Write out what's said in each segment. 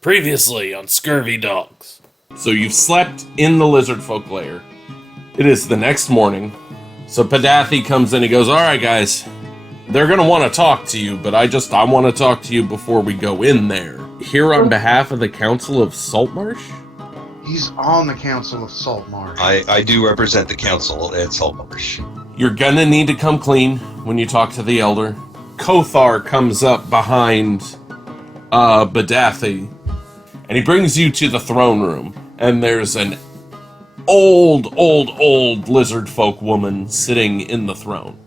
Previously on Scurvy Dogs. So you've slept in the lizard folk lair. It is the next morning. So Padathi comes in, he goes, alright guys, they're gonna want to talk to you, but I want to talk to you before we go in there. Here on behalf of the Council of Saltmarsh? He's on the Council of Saltmarsh. I do represent the council at Saltmarsh. You're gonna need to come clean when you talk to the elder. Kothar comes up behind Padathi, and he brings you to the throne room, and there's an old lizard folk woman sitting in the throne.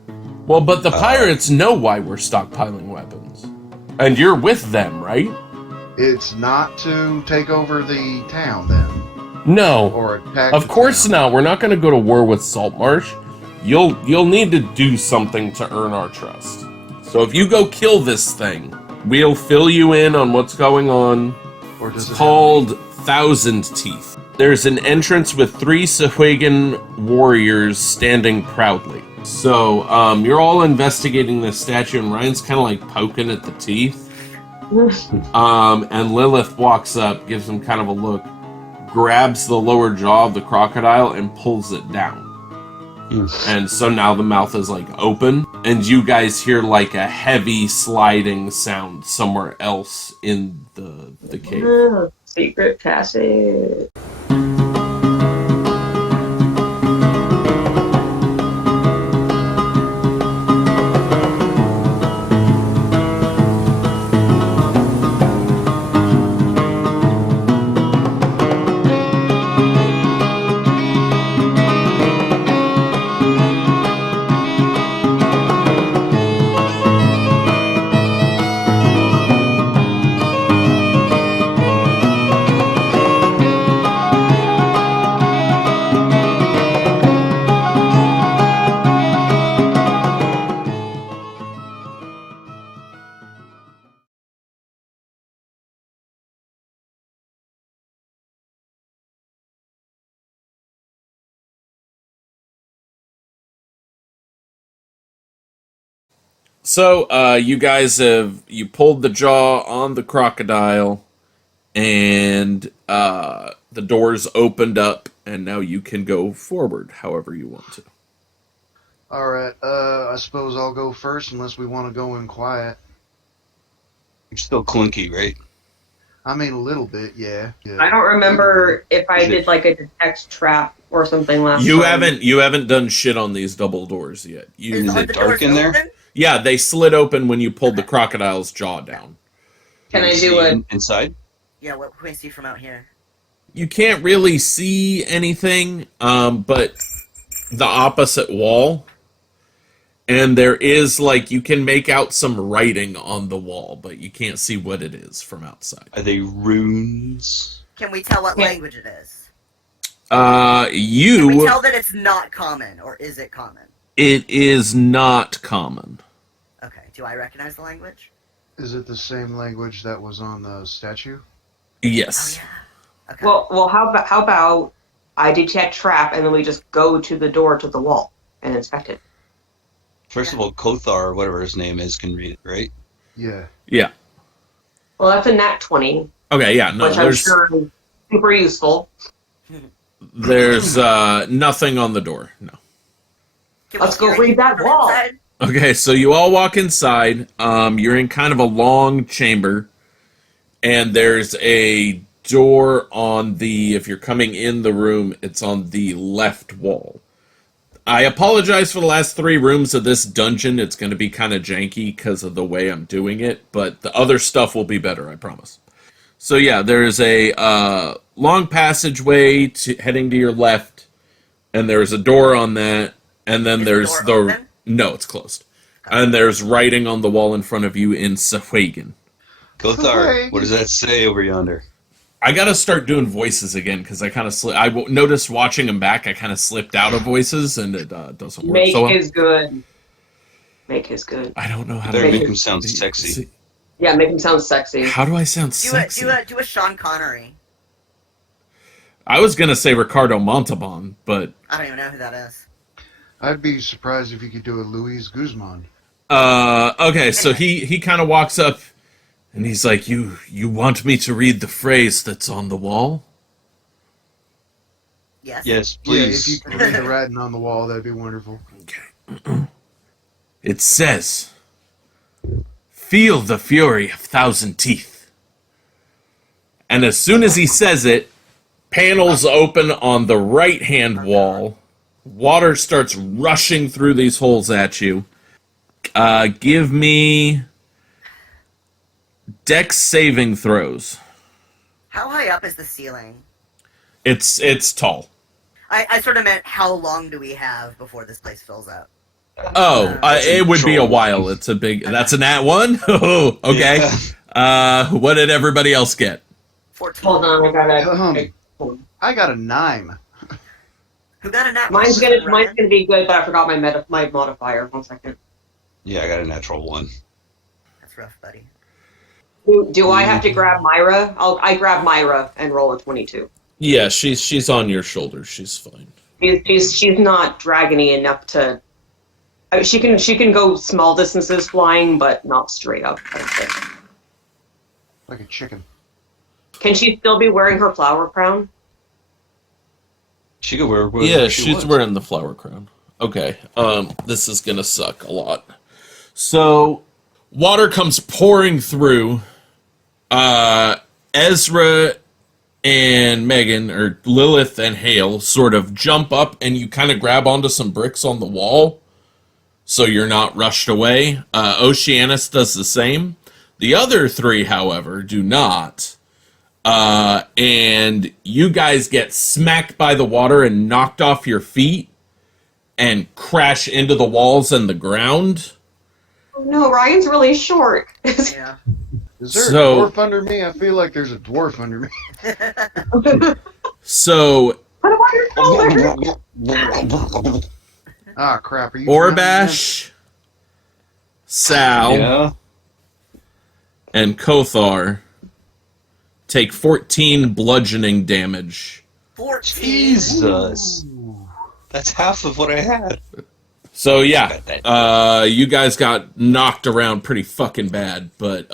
Well, but the pirates know why we're stockpiling weapons. And you're with them, right? It's not to take over the town, then? No. Or attack Of the course town. not. We're not going to go to war with Saltmarsh. You'll need to do something to earn our trust. So if you go kill this thing, we'll fill you in on what's going on. Or does It's it called Thousand Teeth. There's an entrance with 3 Sahuagin warriors standing proudly. So, you're all investigating this statue, and Ryan's kind of like poking at the teeth. And Lilith walks up, gives him kind of a look, grabs the lower jaw of the crocodile, and pulls it down. And so now the mouth is like open, and you guys hear like a heavy sliding sound somewhere else in the cave. Secret passage. So, you guys you pulled the jaw on the crocodile, and the doors opened up, and now you can go forward however you want to. Alright, I suppose I'll go first unless we want to go in quiet. You're still clunky, right? I mean, a little bit, yeah. I don't remember if I did like a detect trap or something last You time. you haven't done shit on these double doors yet. Is it dark in there? Yeah, they slid open when you pulled the crocodile's jaw down. Can I You do see it? inside? Yeah, what can we see from out here? You can't really see anything, but the opposite wall. And there is, like, you can make out some writing on the wall, but you can't see what it is from outside. Are they runes? Can we tell what Yeah. language it is? You... Can we tell that it's not common, or is it common? It is not common. Okay, do I recognize the language? Is it the same language that was on the statue? Yes. Oh, yeah. Okay. Well, how about I detect trap and then we just go to the door to the wall and inspect it. First of all, Kothar, or whatever his name is, can read it, right? Yeah. Yeah. Well, that's a nat 20, Okay, yeah, no, which I'm sure is super useful. there's nothing on the door, no. Can we Let's go hear read anything that from wall. inside? Okay, so you all walk inside. You're in kind of a long chamber, and there's a door on the, if you're coming in the room, it's on the left wall. I apologize for the last 3 rooms of this dungeon. It's going to be kind of janky because of the way I'm doing it, but the other stuff will be better, I promise. So yeah, there's a long passageway heading to your left, and there's a door on that, and then Is there's the door open? No, it's closed. And there's writing on the wall in front of you in Sahuagin. Kothar, what does that say over yonder? I gotta start doing voices again because I kind of noticed watching them back. I kind of slipped out of voices and it doesn't work Make so well. is good. Make is good. I don't know how Better to make him sound sexy. Yeah, make him sound sexy. How do I sound Do sexy? do a Sean Connery. I was gonna say Ricardo Montalban, but I don't even know who that is. I'd be surprised if you could do a Luis Guzman. okay. So he kind of walks up And he's like, you want me to read the phrase that's on the wall? Yes. Yes, Yeah, if you please. could read the writing on the wall, that'd be wonderful. Okay. It says, feel the fury of thousand teeth. And as soon as he says it, panels open on the right-hand wall. Water starts rushing through these holes at you. Give me Dex saving throws. How high up is the ceiling? It's tall. I sort of meant how long do we have before this place fills up? Oh, it would be a Troll. while. It's a big. That's a nat one. Oh, okay. What did everybody else get? 14. Hold on, I got a 9. Who got a nat? mine's one? gonna be good, but I forgot my modifier. 1 second. Yeah, I got a natural 1. That's rough, buddy. Do I have to grab Myra? I grab Myra and roll a 22. Yeah, she's on your shoulders. She's fine. She's not dragony enough to. I mean, she can go small distances flying, but not straight up. I think. Like a chicken. Can she still be wearing her flower crown? She could wear. Yeah, she she's wants. wearing the flower crown. Okay. This is gonna suck a lot. So, water comes pouring through. Ezra and Megan, or Lilith and Hale, sort of jump up and you kind of grab onto some bricks on the wall so you're not rushed away. Oceanus does the same. The other three, however, do not. And you guys get smacked by the water and knocked off your feet and crash into the walls and the ground. Oh, no, Ryan's really short. Yeah. Is there So- a dwarf under me? I feel like there's a dwarf under me. So, What about your color? Ah, crap. Are you Orbash, Sal, Yeah. and Kothar take 14 bludgeoning damage. 14. Jesus. That's half of what I had. So yeah, you guys got knocked around pretty fucking bad, but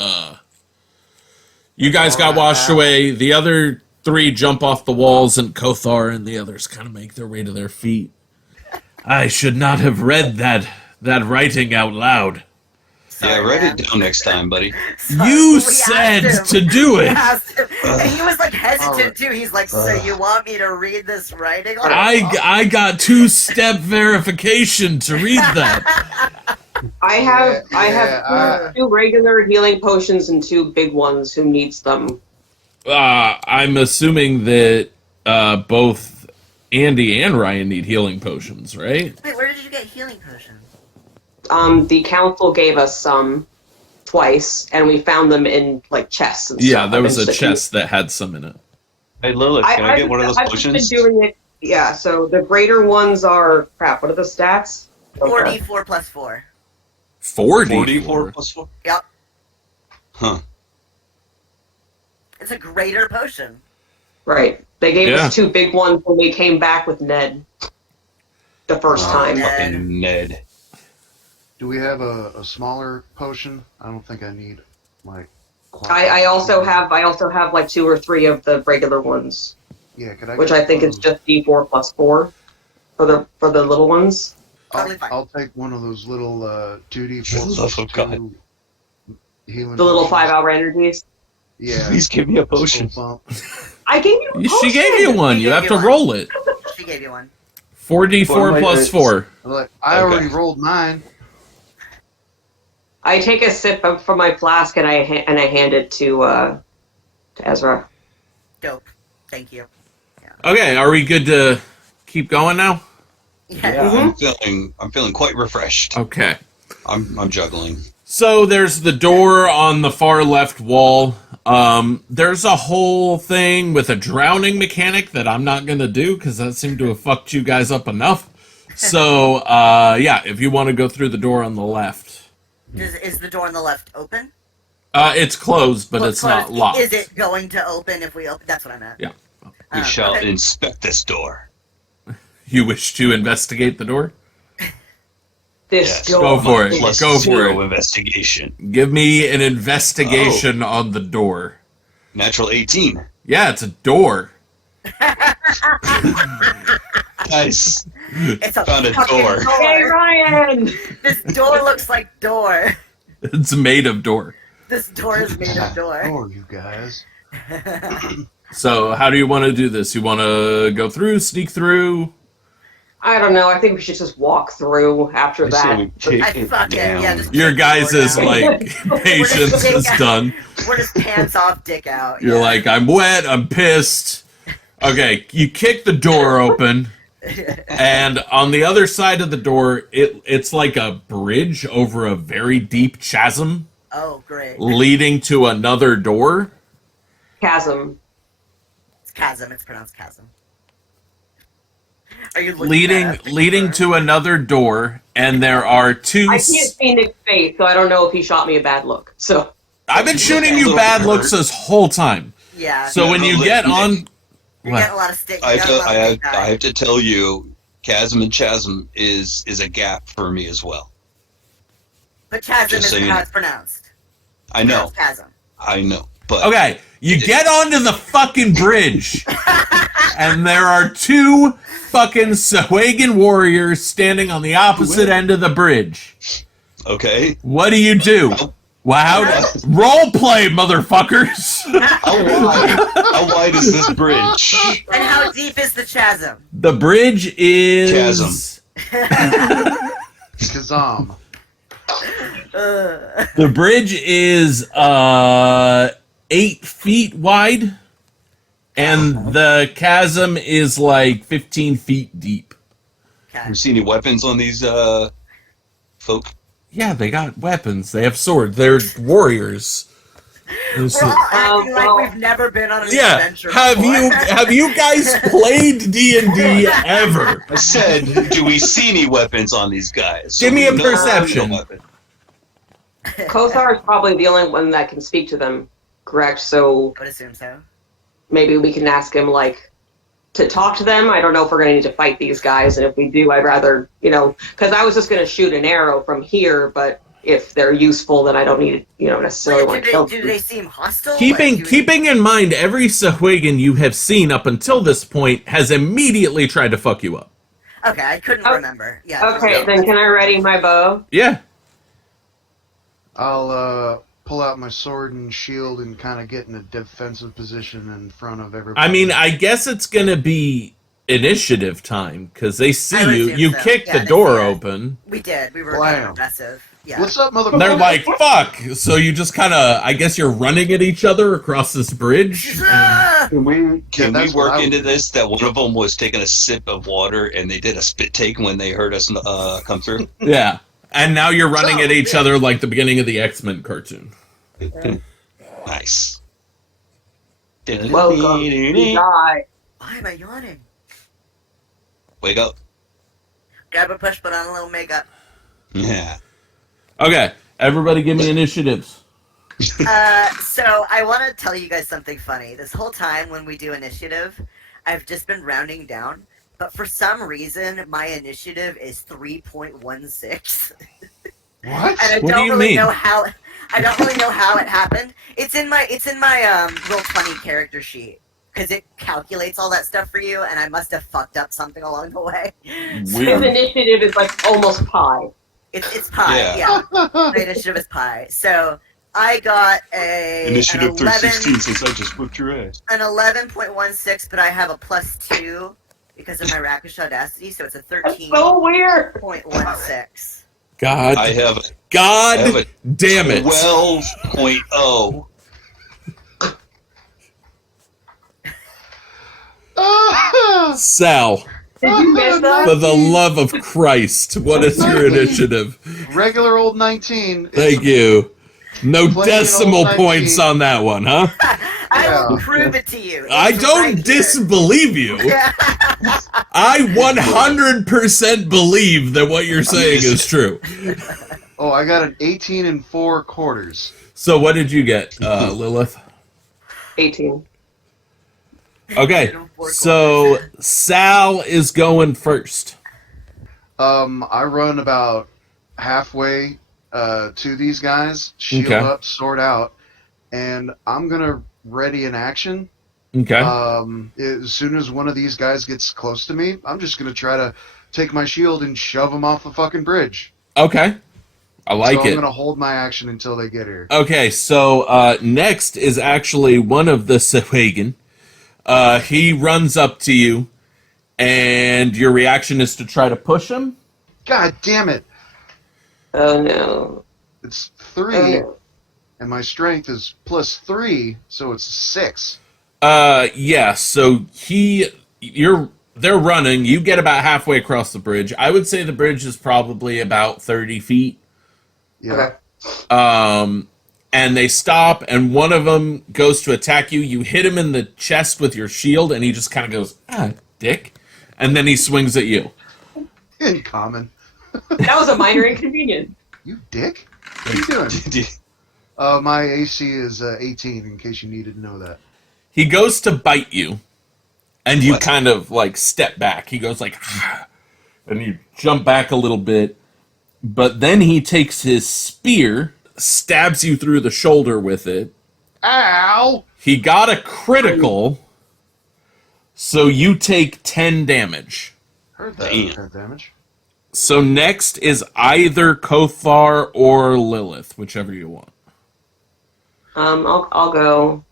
you guys got washed away. The other three jump off the walls, and Kothar and the others kind of make their way to their feet. I should not have read that writing out loud. Sorry, Yeah, write man. it down next time, buddy. Sorry, You we asked said him. to do We it. asked him. And he was like hesitant Alright. too. He's like, so you want me to read this writing? I got 2-step verification to read that. I have Yeah, two regular healing potions and 2 big ones. Who needs them? I'm assuming that both Andy and Ryan need healing potions, right? Wait, where did you get healing potions? The council gave us some twice, and we found them in like chests and Yeah, stuff. there I've was been a sticking- chest that had some in it. Hey, Lilith, can I get one of those I've just potions? been doing it. Yeah, so the greater ones are crap. What are the stats? 4d4 plus 4. 44 plus 4? Yep. Huh. It's a greater potion. Right. They gave Yeah. us 2 big ones when we came back with Ned the first time. yeah. Fucking Ned. Do we have a smaller potion? I don't think I need, like... I also have like 2 or 3 of the regular ones, Yeah, could I which get I think one is of those? just D4 plus 4 for the little ones. Totally fine. I'll take one of those little 2D4 For the love of God. healing The little potions. 5-hour energies. Yeah. Please give me a just a potion. little bump. I gave you. A She gave you one. She You gave have you to one. roll it. She gave you one. 4d4 What am plus I- 4. Like, I Okay. already rolled mine. I take a sip from my flask and I hand it to Ezra. Dope. Thank you. Okay, are we good to keep going now? Yeah. I'm feeling quite refreshed. Okay. I'm juggling. So there's the door on the far left wall. There's a whole thing with a drowning mechanic that I'm not going to do because that seemed to have fucked you guys up enough. So, yeah, if you want to go through the door on the left. Is the door on the left open? It's closed, but Well, it's not closed. locked. Is it going to open if we open? That's what I meant. Yeah. We shall okay. inspect this door. You wish to investigate the door? This Yes. door. Go for it. Plus Go for 0 it. investigation. Give me an investigation on the door. Natural 18. Yeah, it's a door. Nice. It's a Found a fucking door. Hey, Ryan! This door looks like door. It's made of door. This door is made of door. Oh, you guys. So, how do you want to do this? You want to go through, sneak through? I don't know. I think we should just walk through after I say that. we kick I it fucking down. yeah. Just Your kick the guys' door is down. like patience is done. We're just pants off, dick out. You're like, I'm wet, I'm pissed. Okay, you kick the door open, and on the other side of the door, it's like a bridge over a very deep chasm Oh, great. leading to another door. Chasm. It's chasm. It's pronounced chasm. Are you looking that up? Leading to another door, and there are two. I can't see Nick's face, so I don't know if he shot me a bad look. So I've been shooting you bad looks this whole time. Yeah. So when you get on, You're getting a lot of stick. I You have, got a to, lot I, of have, big I eye. have to tell you, chasm and chasm is a gap for me as well. But chasm Just is so you how know. it's pronounced. I know, Pronounced chasm. I know, but okay, you get onto the fucking bridge, and there are two fucking Sahuagin warriors standing on the opposite end of the bridge. okay. What do you do? Wow, role play, motherfuckers. How wide is this bridge? And how deep is the chasm? The bridge is Chasm. Kazam. the bridge is 8 feet wide, and the chasm is like 15 feet deep. Okay. You see any weapons on these folk? Yeah, they got weapons. They have swords. They're warriors. We're all acting like well- we've never been on an Yeah, adventure have before. you guys played D&D ever? I said, do we see any weapons on these guys? Give me a we know perception. no weapon. Kothar is probably the only one that can speak to them, correct? So I would assume so. maybe we can ask him, like, to talk to them. I don't know if we're going to need to fight these guys, and if we do, I'd rather, because I was just going to shoot an arrow from here, but if they're useful, then I don't need to, necessarily want to kill Do them. they seem hostile? Keeping in mind, every Sahuagin you have seen up until this point has immediately tried to fuck you up. Okay, I couldn't Oh, remember. Yeah. Okay, then can I ready my bow? Yeah. I'll pull out my sword and shield and kind of get in a defensive position in front of everybody. I mean, I guess it's going to be initiative time, because they see I would you. assume You so. kick Yeah, the they door see it. open. We did. We were Blam. aggressive. Yeah. What's up, motherfucker? And they're like, fuck! So you just kind of, I guess you're running at each other across this bridge? Ah! Can we that's what work I would into do. this that one of them was taking a sip of water and they did a spit take when they heard us come through? Yeah. And now you're running So, at each other like the beginning of the X-Men cartoon. Nice. Welcome. You die. Why am I yawning? Wake up. Grab a push, put on a little makeup. Yeah. Okay, everybody give me initiatives. So I want to tell you guys something funny. This whole time when we do initiative, I've just been rounding down, but for some reason my initiative is 3.16, What? and I What do don't you really mean? know how. I don't really know how it happened. It's in my Roll20 character sheet because it calculates all that stuff for you, and I must have fucked up something along the way. His Weird. initiative is like almost pi. It's pi. Yeah. Yeah. My initiative is pi. So I got Initiative an 316 since I just whipped your ass. an 11.16, but I have a +2 because of my rakish audacity, so it's a That's so weird. 13.16. God. I have God a damn it. 12.0. Sal, Did you miss that? for the love of Christ, what is your initiative? Regular old 19. Thank you. No Plain decimal old points 19. on that one, huh? I will Yeah. prove it to you. I It's don't right here. disbelieve you. Yeah. I 100% believe that what you're saying is true. Oh, I got an 18 and 4/4. So what did you get, Lilith? 18. Okay, so Sal is going first. I run about halfway to these guys, shield Okay. up, sword out, and I'm gonna ready an action. Okay. As soon as one of these guys gets close to me, I'm just gonna try to take my shield and shove them off the fucking bridge. Okay. I like So I'm it. gonna hold my action until they get here. Okay, so next is actually one of the Sahuagin. He runs up to you, and your reaction is to try to push him? God damn it! Oh no. It's 3, Oh no. and my strength is +3, so it's 6. Yeah, so they're running, you get about halfway across the bridge. I would say the bridge is probably about 30 feet. Yeah. Okay. And they stop, and one of them goes to attack you. You hit him in the chest with your shield, and he just kind of goes, dick. And then he swings at you. In common. That was a minor inconvenience. You dick? What are you doing? My AC is 18, in case you needed to know that. He goes to bite you, and you What? kind of, step back. He goes and you jump back a little bit. But then he takes his spear, stabs you through the shoulder with it. Ow! He got a critical, so you take 10 damage. Heard that. Damn. Heard damage. So next is either Kothar or Lilith, whichever you want. I'll go.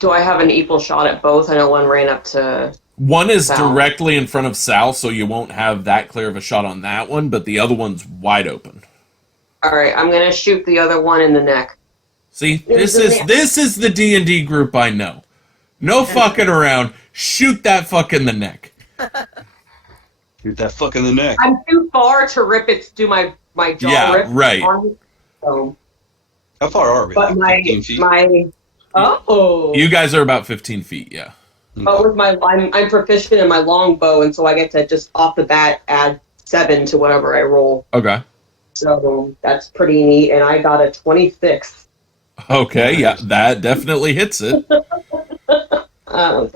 Do I have an equal shot at both? I know one ran up to. One is Sal. directly in front of Sal, so you won't have that clear of a shot on that one, but the other one's wide open. All right, I'm gonna shoot the other one in the neck. See, this is the D&D group I know. No fucking around. Shoot that fuck in the neck. Shoot that fuck in the neck. I'm too far to rip it. Do my jaw Yeah, rip right. on it. So, How far are we? but Like 15 feet? You guys are about 15 feet, yeah. But with I'm proficient in my longbow, and so I get to just off the bat add 7 to whatever I roll. Okay. So that's pretty neat, and I got a 26. Okay, yeah, that definitely hits it. And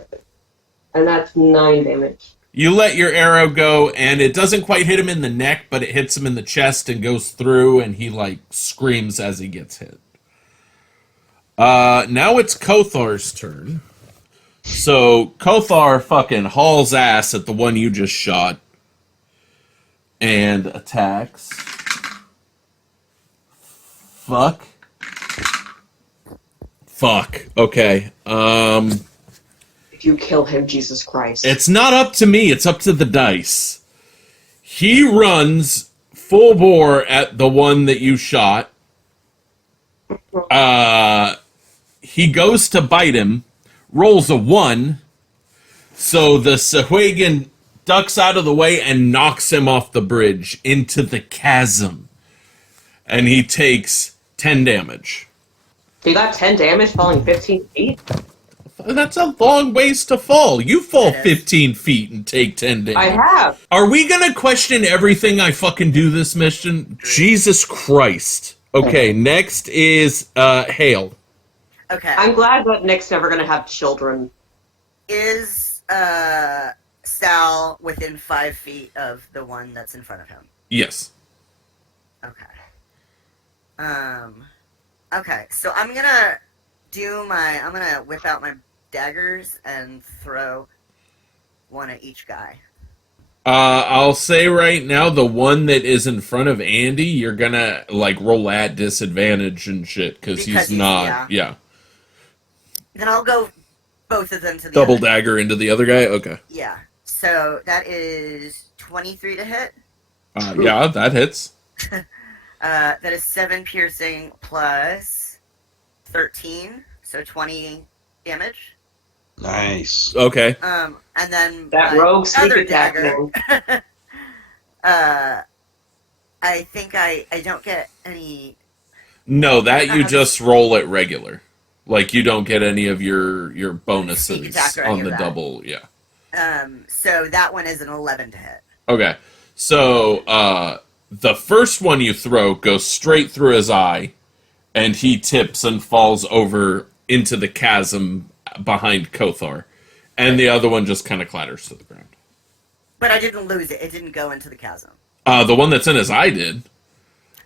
that's 9 damage. You let your arrow go, and it doesn't quite hit him in the neck, but it hits him in the chest and goes through, and he, screams as he gets hit. Now it's Kothar's turn. So, Kothar fucking hauls ass at the one you just shot. And attacks. Fuck. Okay. If you kill him, Jesus Christ. It's not up to me, it's up to the dice. He runs full bore at the one that you shot. He goes to bite him, rolls a 1, so the Sahuagin ducks out of the way and knocks him off the bridge into the chasm. And he takes 10 damage. You got 10 damage falling 15 feet? That's a long ways to fall. You fall 15 feet and take 10 damage. I have. Are we gonna question everything I fucking do this mission? Jesus Christ. Okay, next is Hale. Okay. I'm glad that Nick's never going to have children. Is Sal within 5 feet of the one that's in front of him? Yes. Okay. Okay, so I'm gonna whip out my daggers and throw one at each guy. I'll say right now, the one that is in front of Andy, you're gonna, roll at disadvantage and shit, because he's not, yeah. Then I'll go both of them to the Double other. dagger into the other guy? Okay. Yeah. So that is 23 to hit. Yeah, that hits. That is 7 piercing plus 13, so 20 damage. Nice. Okay. And then That my rogue sneak other attack dagger. I think I don't get any. No, that you just roll at regular. You don't get any of your bonuses Sneak attack or any on of the that. double, yeah. So that one is an 11 to hit. Okay. So, the first one you throw goes straight through his eye, and he tips and falls over into the chasm behind Kothar. And the other one just kind of clatters to the ground. But I didn't lose it. It didn't go into the chasm. The one that's in his eye did.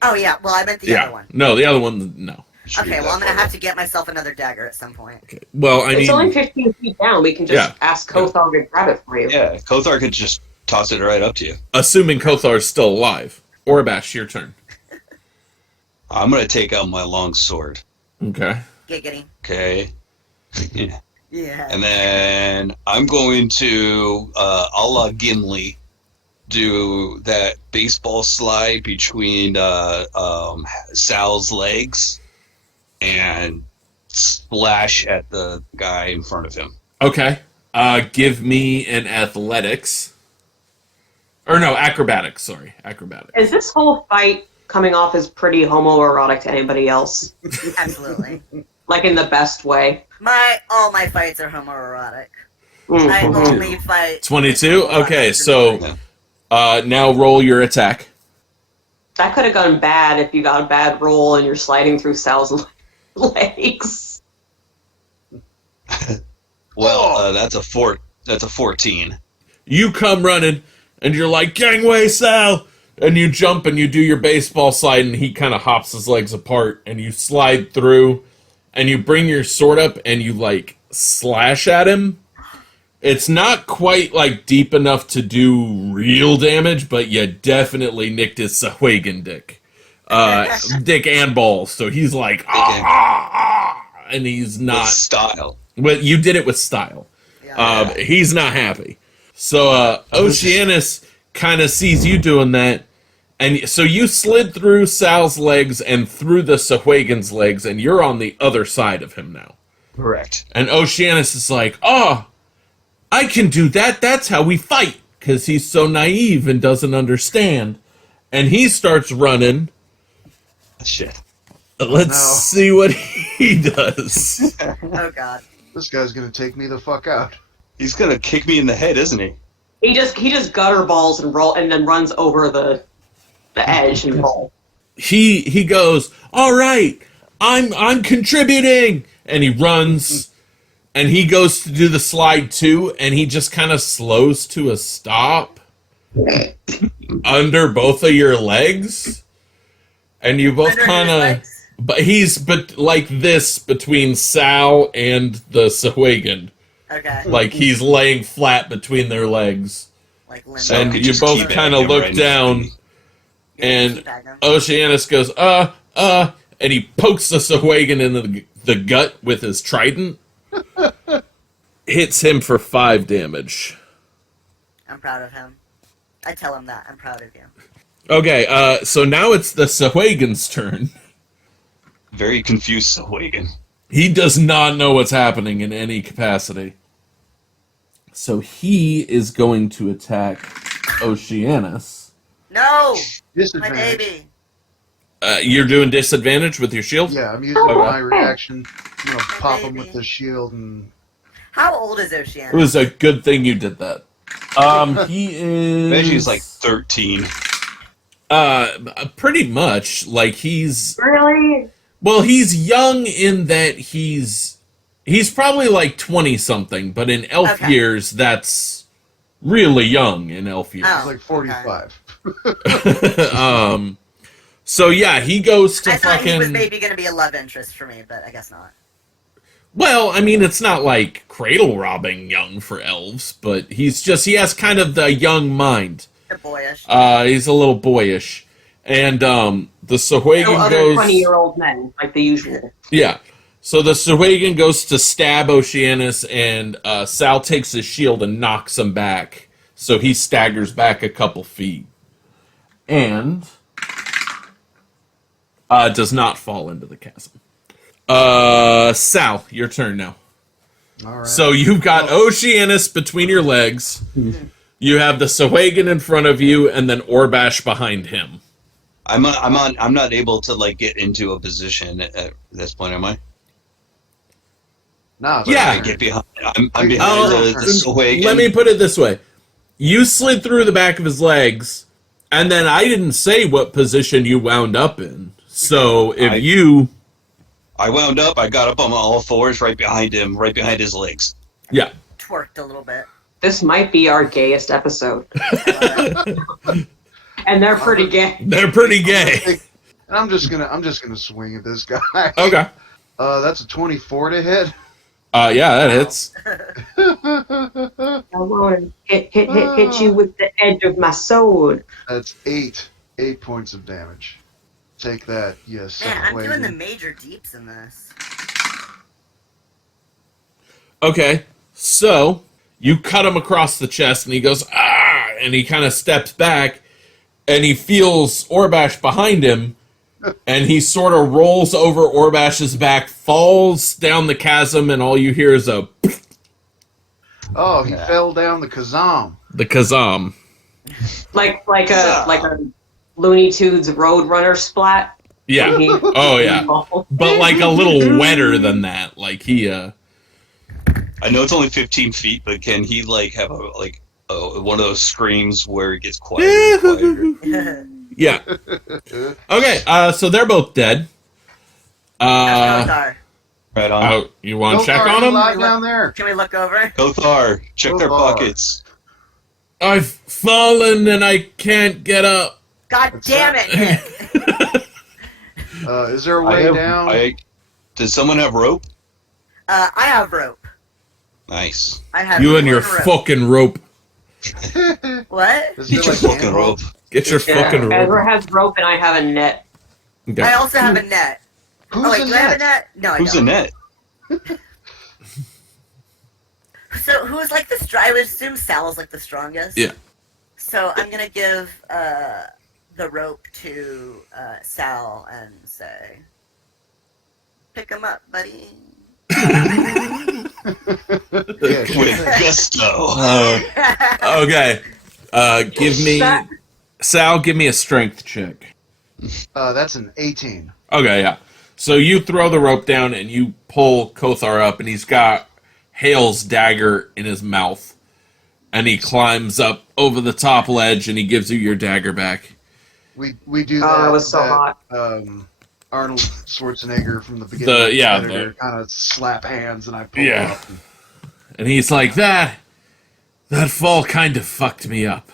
Oh yeah, well I meant the other one. No, the other one, no. Okay, well I'm gonna have to get myself another dagger at some point. Okay. Well, I It's mean, only 15 feet down. We can just ask Kothar to grab it for you. Yeah, Kothar could just toss it right up to you. assuming Kothar's still alive. Orbash, your turn. I'm gonna take out my long sword. Okay. Giggity. Okay. Yeah. Yeah. And then I'm going to, a la Gimli, do that baseball slide between Sal's legs and splash at the guy in front of him. Okay. Give me an athletics. Or no, acrobatics, sorry. Acrobatics. Is this whole fight coming off as pretty homoerotic to anybody else? Absolutely. Like in the best way? All my fights are homoerotic. Mm. I only fight 22? Okay, so now roll your attack. That could have gone bad if you got a bad roll and you're sliding through Sal's legs. Well, that's a 14. You come running, and you're like, gangway, Sal! And you jump and you do your baseball slide, and he kind of hops his legs apart, and you slide through, and you bring your sword up, and you, like, slash at him. It's not quite, like, deep enough to do real damage, but you definitely nicked his Sahuagin dick. Dick and balls, so he's like, and he's not... With style. Well, you did it with style. Yeah. He's not happy. So Oceanus kind of sees you doing that, and so you slid through Sal's legs and through the Sahuagin's legs, and you're on the other side of him now. Correct. And Oceanus is like, I can do that. That's how we fight. Because he's so naive and doesn't understand. And he starts running. Shit. Let's see what he does. Oh god. This guy's gonna take me the fuck out. He's gonna kick me in the head, isn't he? He just gutter balls and roll and then runs over the edge and roll. He goes, all right, I'm contributing. And he runs. And he goes to do the slide too, and he just kind of slows to a stop under both of your legs. And you both kind of, but like this between Sal and the Sahuagin. Okay. Like he's laying flat between their legs. Like So And could you just both keep kind of him look right in down, front of me. and Oceanus goes, and he pokes the Sahuagin in the gut with his trident. Hits him for 5 damage. I'm proud of him. I tell him that. I'm proud of you. Okay, so now it's the Sahuagin's turn. Very confused Sahuagin. He does not know what's happening in any capacity. So he is going to attack Oceanus. No! My Disadvantage. baby. You're doing disadvantage with your shield? Yeah, I'm using my reaction. I'm gonna pop him with the shield and. How old is It Oceana? was a good thing you did that. He is... Maybe he's like 13. Pretty much. Like, he's... Really? Well, he's young in that he's probably like 20-something, but in elf years, that's really young in elf years. Oh. He's like 45. So yeah, he goes to I thought fucking... he was maybe going to be a love interest for me, but I guess not. Well, I mean, it's not like cradle robbing young for elves, but he has kind of the young mind. They're boyish. He's a little boyish. And the Sahuagin No other goes... 20-year-old men, like the usual. Yeah. So the Sahuagin goes to stab Oceanus, and Sal takes his shield and knocks him back. So he staggers back a couple feet. And does not fall into the chasm. Sal, your turn now. All right. So you've got Oceanus between your legs. You have the Sahuagin in front of you, and then Orbash behind him. I'm not able to like get into a position at this point, am I? Nah, Yeah. I get behind. I'm behind Oh, the Sahuagin. let me put it this way. You slid through the back of his legs, and then I didn't say what position you wound up in. So if you... I wound up. I got up on all fours, right behind him, right behind his legs. Yeah. Twerked a little bit. This might be our gayest episode. And they're pretty gay. They're pretty gay. And I'm just gonna swing at this guy. Okay. That's a 24 to hit. Yeah, that hits. I want to hit you with the edge of my sword. That's 8 points of damage. Take that, yes. Man, I'm doing the major deeps in this. Okay, so you cut him across the chest, and he goes, ah! And he kind of steps back, and he feels Orbash behind him, and he sort of rolls over Orbash's back, falls down the chasm, and all you hear is a... Oh, he fell down the Kazam. The Kazam. Like a Looney Tunes Roadrunner splat. Yeah. Oh, yeah. But like a little wetter than that. Like he, I know it's only 15 feet, but can he like have one of those screams where it gets quieter and quieter? Yeah. Okay, so they're both dead. Kothar. Right on. You want to check Gothar, on you them? lie down there. Can we look over? Kothar, check their Kothar. pockets. I've fallen and I can't get up. God What's damn that? it, Nick. Is there a way down? Does someone have rope? I have rope. Nice. I have You and your rope. fucking rope. What? Is Get there, your like, fucking hand rope. Get your fucking rope. Ezra has rope and I have a net. Okay. I also have a net. Who's Oh wait, in do I have a that? net? No, I Who's don't. in net? So who's like the I would assume Sal's like the strongest. Yeah. So I'm gonna give the rope to Sal and say, "Pick him up, buddy." Yeah, With gusto. Okay. Give me... Sal, give me a strength check. that's an 18. Okay, yeah. So you throw the rope down and you pull Kothar up, and he's got Hale's dagger in his mouth. And he climbs up over the top ledge, and he gives you your dagger back. We do Oh, that. it was so hot. Arnold Schwarzenegger from the beginning. Kind of slap hands, and I pull Yeah. up. And he's like, that fall kind of fucked me up.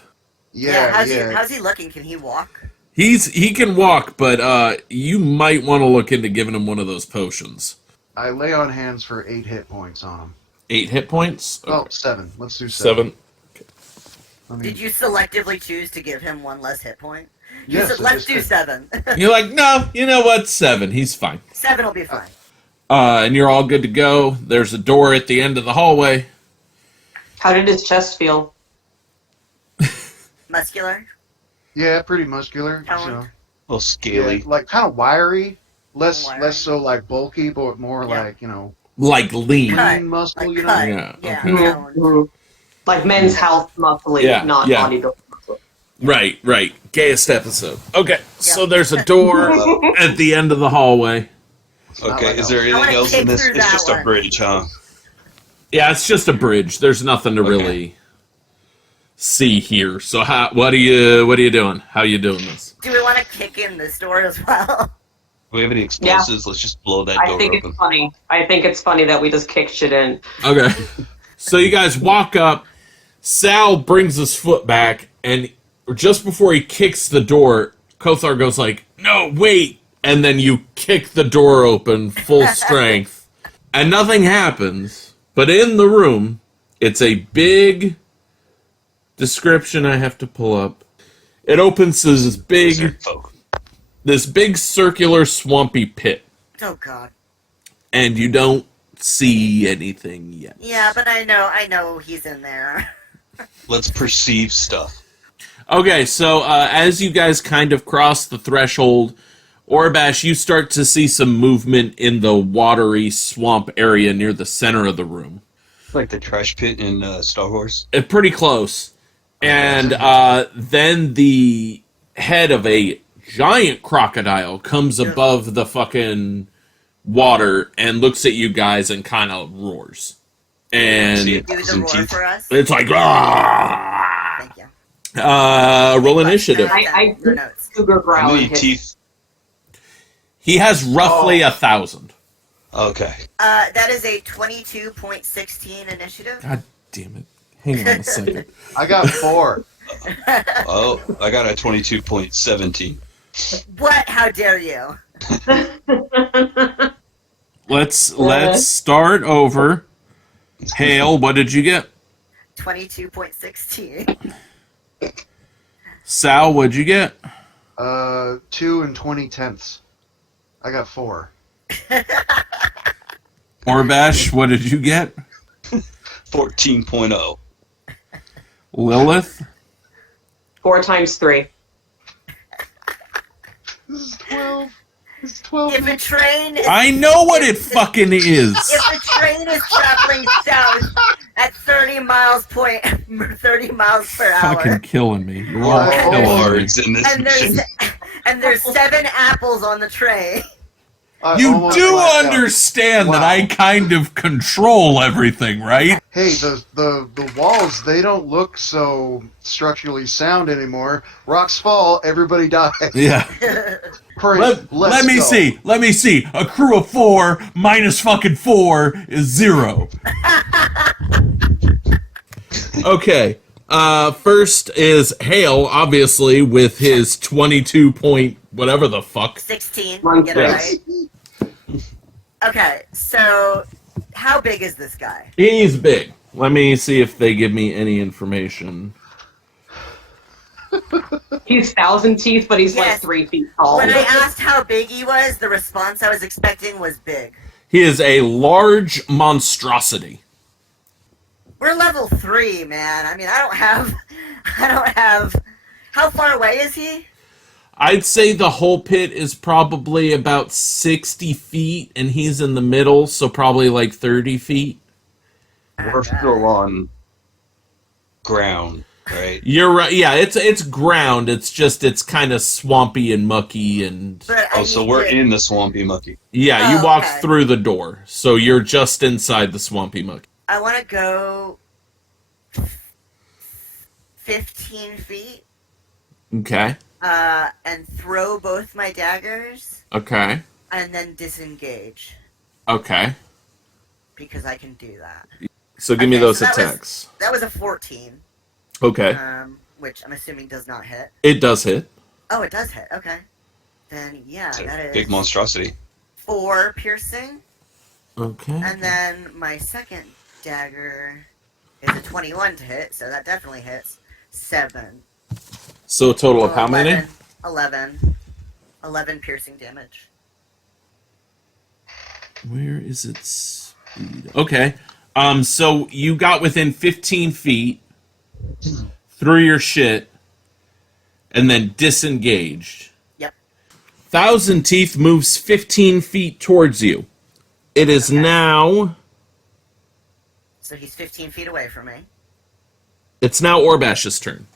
Yeah. How's he looking? Can he walk? He can walk, but you might want to look into giving him one of those potions. I lay on hands for 8 hit points on him. 8 hit points? Oh, 7. Let's do 7. 7. Did you selectively choose to give him one less hit point? You Yes, said, I let's just do did. 7. You're like, no, you know what? 7. He's fine. 7 will be fine. And you're all good to go. There's a door at the end of the hallway. How did his chest feel? Muscular? Yeah, pretty muscular. Toned. So, A little scaly. like kind of wiry. Less Wiry. so like bulky, but more Yeah. like, Like lean. Cut. lean muscle, Like you know? cut. Yeah, Yeah, okay. toned. Mhm. Like Men's Health muscly, Yeah, not yeah. bodybuilding muscle. Right. Gayest episode. Okay, so there's a door at the end of the hallway. not Okay, like is there I wanna anything else in kick this? through It's that just one. a bridge, huh? Yeah, it's just a bridge. There's nothing to Okay. really see here. So what are you doing? How you doing this? Do we want to kick in this door as well? Do we have any explosives? Let's just blow that I door think open. it's funny. I think it's funny that we just kick shit in. Okay. So you guys walk up. Sal brings his foot back, and just before he kicks the door, Kothar goes like, "No, wait!" And then you kick the door open full strength, and nothing happens. But in the room, it's a big description I have to pull up. It opens to Wizard folk. this big circular swampy pit, Oh god. and you don't see anything yet. Yeah, but I know he's in there. Let's perceive stuff. Okay, so as you guys kind of cross the threshold, Orbash, you start to see some movement in the watery swamp area near the center of the room. Like the trash pit in Star Wars. Pretty close. And then the head of a giant crocodile comes above the fucking water and looks at you guys and kind of roars. And See Do it. the Some roar teeth. for us. it's like, "Rah!" Thank you. Roll initiative. I- Your notes. Cougar How growl many and hit. teeth? He has roughly 1,000. Okay. That is a 22.16 initiative. God damn it. Hang on a second. I got 4. Oh, I got a 22.17. What? How dare you? Let's start over. Hale, what did you get? 22.16. Sal, what'd you get? 2 and 20/10. I got 4. Orbash, what did you get? 14.0. Lilith? 4 times 3. This is 12. This is 12. If a train is, I know what it fucking is. if a train is traveling south at 30 miles per hour, Fucking killing me. You're all Wow. killing me. Words in this and mission. there's 7 apples on the tray. I You almost do blacked out. understand that Wow. I kind of control everything, right? Hey, the walls, they don't look so structurally sound anymore. Rocks fall, everybody dies. Yeah. Great, Let me go. see. Let me see. A crew of 4 minus fucking 4 is 0. Okay. First is Hale, obviously, with his 22 point whatever the fuck. 16. One Get it Yes. right. Okay, so how big is this guy? He's big. Let me see if they give me any information. He's 1,000 teeth, but he's like Yes. 3 feet tall. When I asked how big he was, the response I was expecting was big. He is a large monstrosity. We're level 3, man. I mean, I don't have. How far away is he? I'd say the whole pit is probably about 60 feet, and he's in the middle, so probably like 30 feet. We're still on ground, right? You're right. Yeah, it's ground. It's just it's kind of swampy and mucky, and But I Oh, so need we're to- in the swampy mucky. yeah, you Oh, walk okay. through the door, so you're just inside the swampy mucky. I want to go 15 feet. Okay. And throw both my daggers, Okay. and then disengage Okay. because I can do that. So give me Okay, those so that was- attacks. That was a 14, Okay. which I'm assuming does not hit. It does hit. Oh, it does hit. Okay, then yeah, It's a that is big monstrosity. 4 piercing, Okay. and then my second dagger is a 21 to hit, so that definitely hits. 7. So a total of how many? 11. 11 piercing damage. Where is its speed? Okay. So you got within 15 feet, threw your shit, and then disengaged. Yep. Thousand Teeth moves 15 feet towards you. It is Okay. now. So he's 15 feet away from me. It's now Orbash's turn.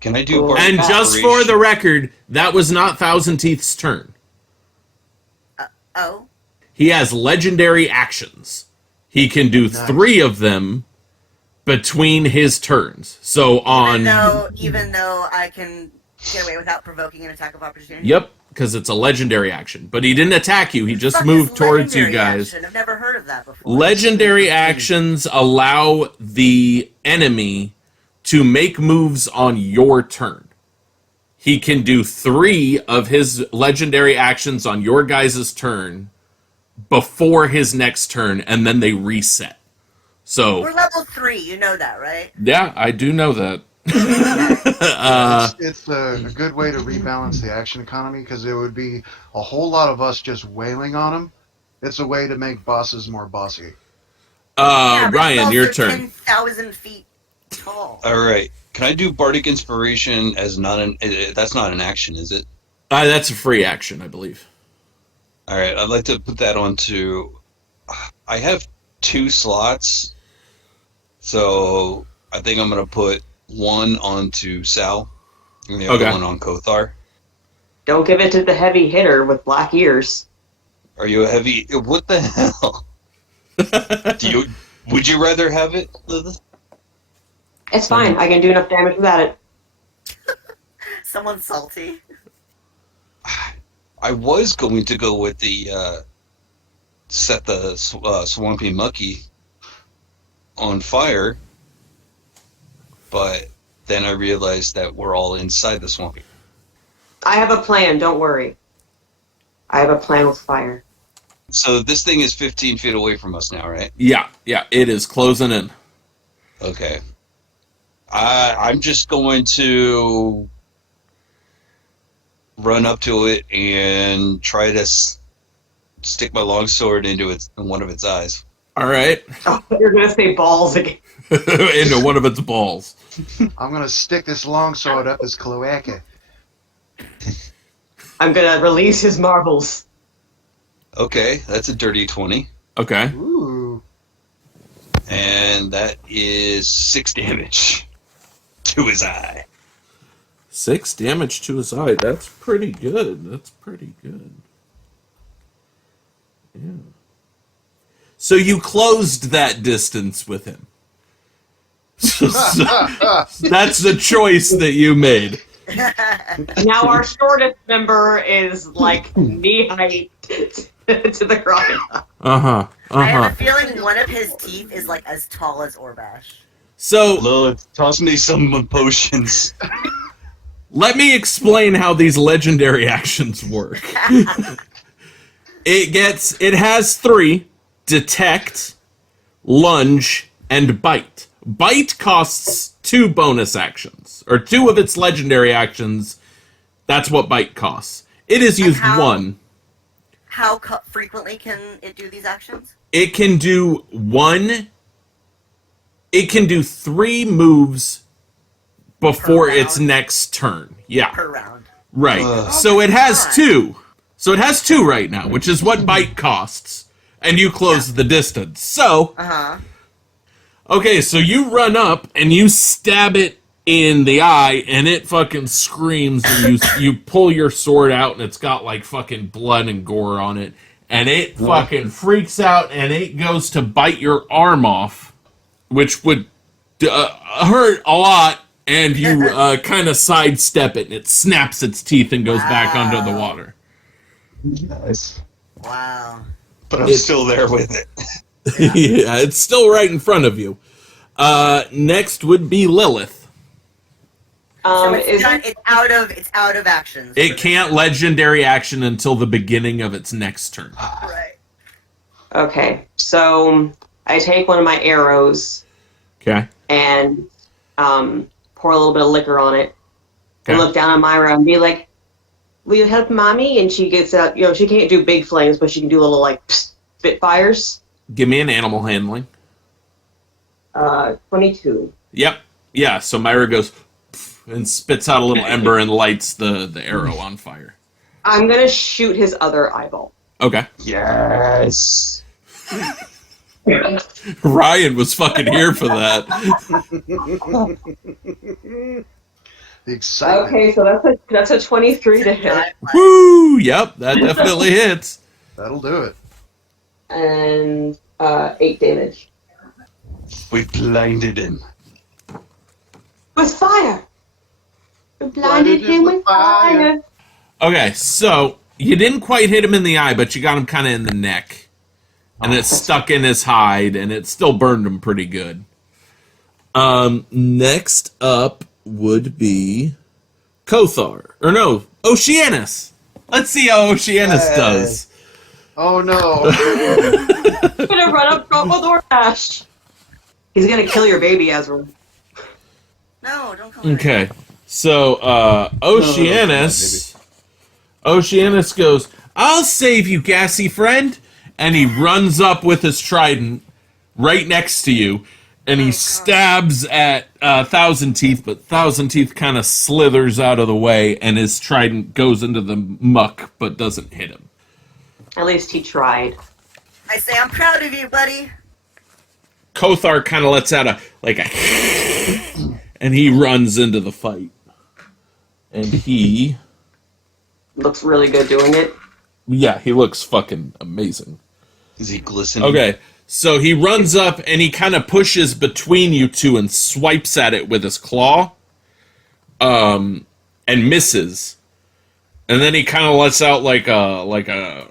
Can I do Oh. bardic And just for inspiration? the record, that was not Thousand Teeth's turn. Oh, He has legendary actions. He can do Nice. 3 of them between his turns. So on. even though I can get away without provoking an attack of opportunity. Yep, because it's a legendary action. But he didn't attack you. He just Fuck moved is towards you legendary guys. action? I've never heard of that before. Legendary actions allow the enemy to make moves on your turn. He can do 3 of his legendary actions on your guys' turn before his next turn, and then they reset. So, We're level 3, you know that, right? yeah, I do know that. It's a good way to rebalance the action economy because it would be a whole lot of us just wailing on them. It's a way to make bosses more bossy. Yeah, but Ryan, it's your also turn. 10,000 feet tall. All right. Can I do bardic inspiration as not an? That's not an action, is it? That's a free action, I believe. All right. I'd like to put that onto. I have 2 slots, so I think I'm gonna put one onto Sal and the other Okay. one on Kothar. Don't give it to the heavy hitter with black ears. Are you a heavy? What the hell? Would you rather have it, Lilith? It's fine. I can do enough damage without it. Someone's salty. I was going to go with the set the swampy mucky on fire, but then I realized that we're all inside the swamp. I have a plan. Don't worry. I have a plan with fire. So this thing is 15 feet away from us now, right? Yeah, it is closing in. Okay. I'm just going to run up to it and try to stick my longsword into one of its eyes. All right. Oh, you're going to say balls again. Into one of its balls. I'm gonna stick this longsword up his cloaca. I'm going to release his marbles. Okay, that's a dirty 20. Okay. Ooh. And that is 6 damage to his eye. 6 damage to his eye. That's pretty good. Yeah. So you closed that distance with him. That's the choice that you made. Now our shortest member is like knee height to the crocodile. I have a feeling one of his teeth is like as tall as Orbash. So Lilith, toss me some potions. let me explain how these legendary actions work. It has 3: detect, lunge, and bite. Bite costs 2 bonus actions, or 2 of its legendary actions. That's what bite costs. It is used 1. How frequently can it do these actions? It can do 1. It can do 3 moves before its next turn. Yeah. Per round. Right. So it has 2. So it has 2 right now, which is what bite costs. And you close the distance. So, okay, so you run up and you stab it in the eye and it fucking screams and you pull your sword out and it's got like fucking blood and gore on it. And it fucking freaks out and it goes to bite your arm off, which would hurt a lot. And you kind of sidestep it and it snaps its teeth and goes back under the water. Nice. Wow. But I'm still there with it. Yeah, it's still right in front of you. Next would be Lilith. So it's out of actions. It can't legendary action until the beginning of its next turn. Right. Okay, so I take one of my arrows Okay. and pour a little bit of liquor on it and Okay. look down at Myra and be like, will you help mommy? And she gets out, she can't do big flames, but she can do little like spitfires. Give me an animal handling. 22. Yep. Yeah, so Myra goes and spits out a little ember and lights the arrow on fire. I'm gonna shoot his other eyeball. Okay. Yes. Ryan was fucking here for that. The excitement. Okay, so that's a 23 to hit. Woo! Yep, that definitely hits. That'll do it. And 8 damage. We blinded him. With fire! We blinded him with fire. Okay, so you didn't quite hit him in the eye, but you got him kind of in the neck. And it stuck in his hide, and it still burned him pretty good. Next up would be Kothar. Or no, Oceanus. Let's see how Oceanus does. Oh no. He's gonna run up front with Orbash. He's gonna kill your baby, Ezra. No, don't call me. Okay, so Oceanus goes, I'll save you, gassy friend. And he runs up with his trident right next to you. And he stabs at Thousand Teeth, but Thousand Teeth kind of slithers out of the way. And his trident goes into the muck, but doesn't hit him. At least he tried. I say I'm proud of you, buddy. Kothar kind of lets out a and he runs into the fight. And he... Looks really good doing it. Yeah, he looks fucking amazing. Is he glistening? Okay, so he runs up and he kind of pushes between you two and swipes at it with his claw, and misses. And then he kind of lets out like a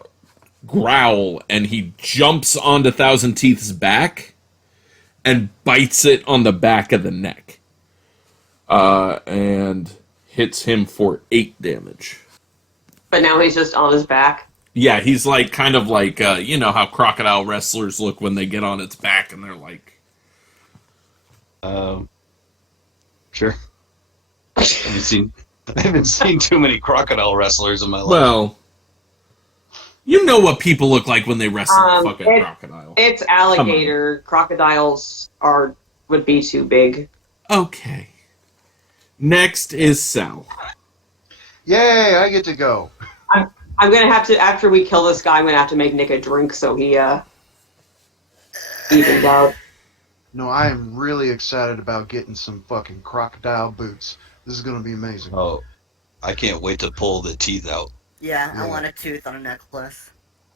growl, and he jumps onto Thousand Teeth's back and bites it on the back of the neck. and hits him for 8 damage. But now he's just on his back. Yeah, he's like kind of like you know how crocodile wrestlers look when they get on its back and they're like, Sure. I haven't seen too many crocodile wrestlers in my life. well, you know what people look like when they wrestle a fucking crocodile. It's alligator. Crocodiles would be too big. Okay. Next is Sal. Yay, I get to go. I'm gonna have to, after we kill this guy, I'm gonna have to make Nick a drink so he evens out. No, I am really excited about getting some fucking crocodile boots. This is gonna be amazing. Oh, I can't wait to pull the teeth out. Yeah, I Yeah. want a tooth on a necklace.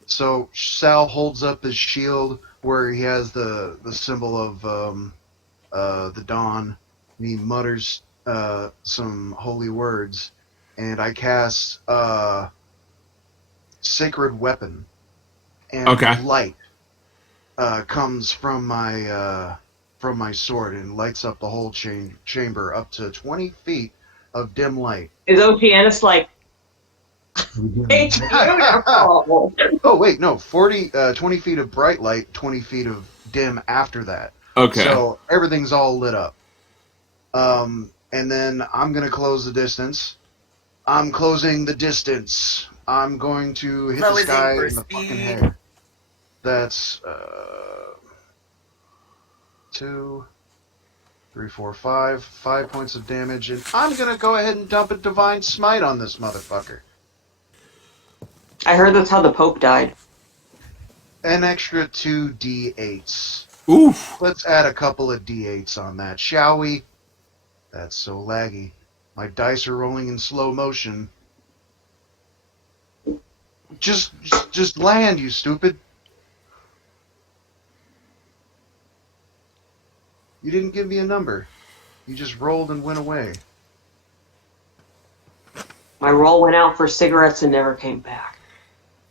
So Sal holds up his shield where he has the symbol of the dawn, and he mutters some holy words, and I cast sacred weapon, and Okay. light comes from my sword and lights up the whole chamber up to 20 feet of dim light. Is Oceanus like, it's beautiful? Oh wait, no, 20 feet of bright light, 20 feet of dim after that. Okay. So everything's all lit up. And then I'm gonna close the distance. I'm closing the distance. I'm going to hit this Closing guy for in the fucking speed. head. That's 2, 3, 4, 5. 5 points of damage, and I'm gonna go ahead and dump a divine smite on this motherfucker. I heard that's how the Pope died. An extra 2 d8s. Oof. Let's add a couple of d8s on that, shall we? That's so laggy. My dice are rolling in slow motion. Just land, you stupid. You didn't give me a number. You just rolled and went away. My roll went out for cigarettes and never came back.